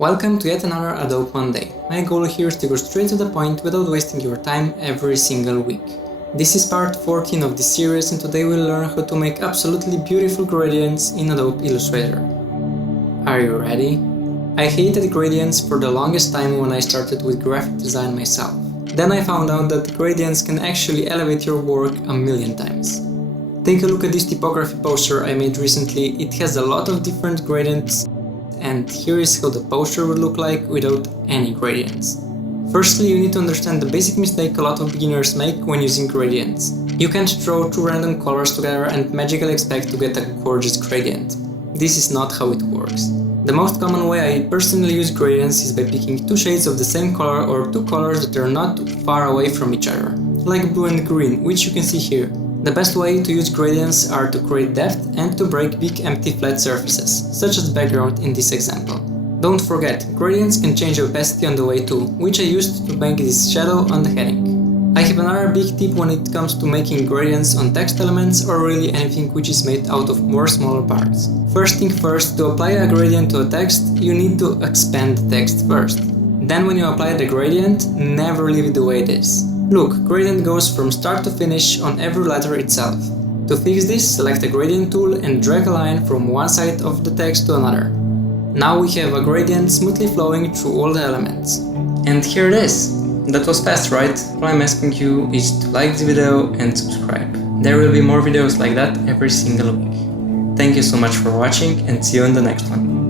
Welcome to yet another Adobe Monday. My goal here is to go straight to the point without wasting your time every single week. This is part 14 of this series, and today we'll learn how to make absolutely beautiful gradients in Adobe Illustrator. Are you ready? I hated gradients for the longest time when I started with graphic design myself. Then I found out that gradients can actually elevate your work a million times. Take a look at this typography poster I made recently. It has a lot of different gradients, and here is how the poster would look like without any gradients. Firstly, you need to understand the basic mistake a lot of beginners make when using gradients. You can't throw two random colors together and magically expect to get a gorgeous gradient. This is not how it works. The most common way I personally use gradients is by picking two shades of the same color or two colors that are not too far away from each other, like blue and green, which you can see here. The best way to use gradients are to create depth and to break big empty flat surfaces, such as the background in this example. Don't forget, gradients can change opacity on the way too, which I used to make this shadow on the heading. I have another big tip when it comes to making gradients on text elements or really anything which is made out of more smaller parts. First thing first, to apply a gradient to a text, you need to expand the text first. Then when you apply the gradient, never leave it the way it is. Look, gradient goes from start to finish on every letter itself. To fix this, select the gradient tool and drag a line from one side of the text to another. Now we have a gradient smoothly flowing through all the elements. And here it is! That was fast, right? All I'm asking you is to like the video and subscribe. There will be more videos like that every single week. Thank you so much for watching and see you in the next one.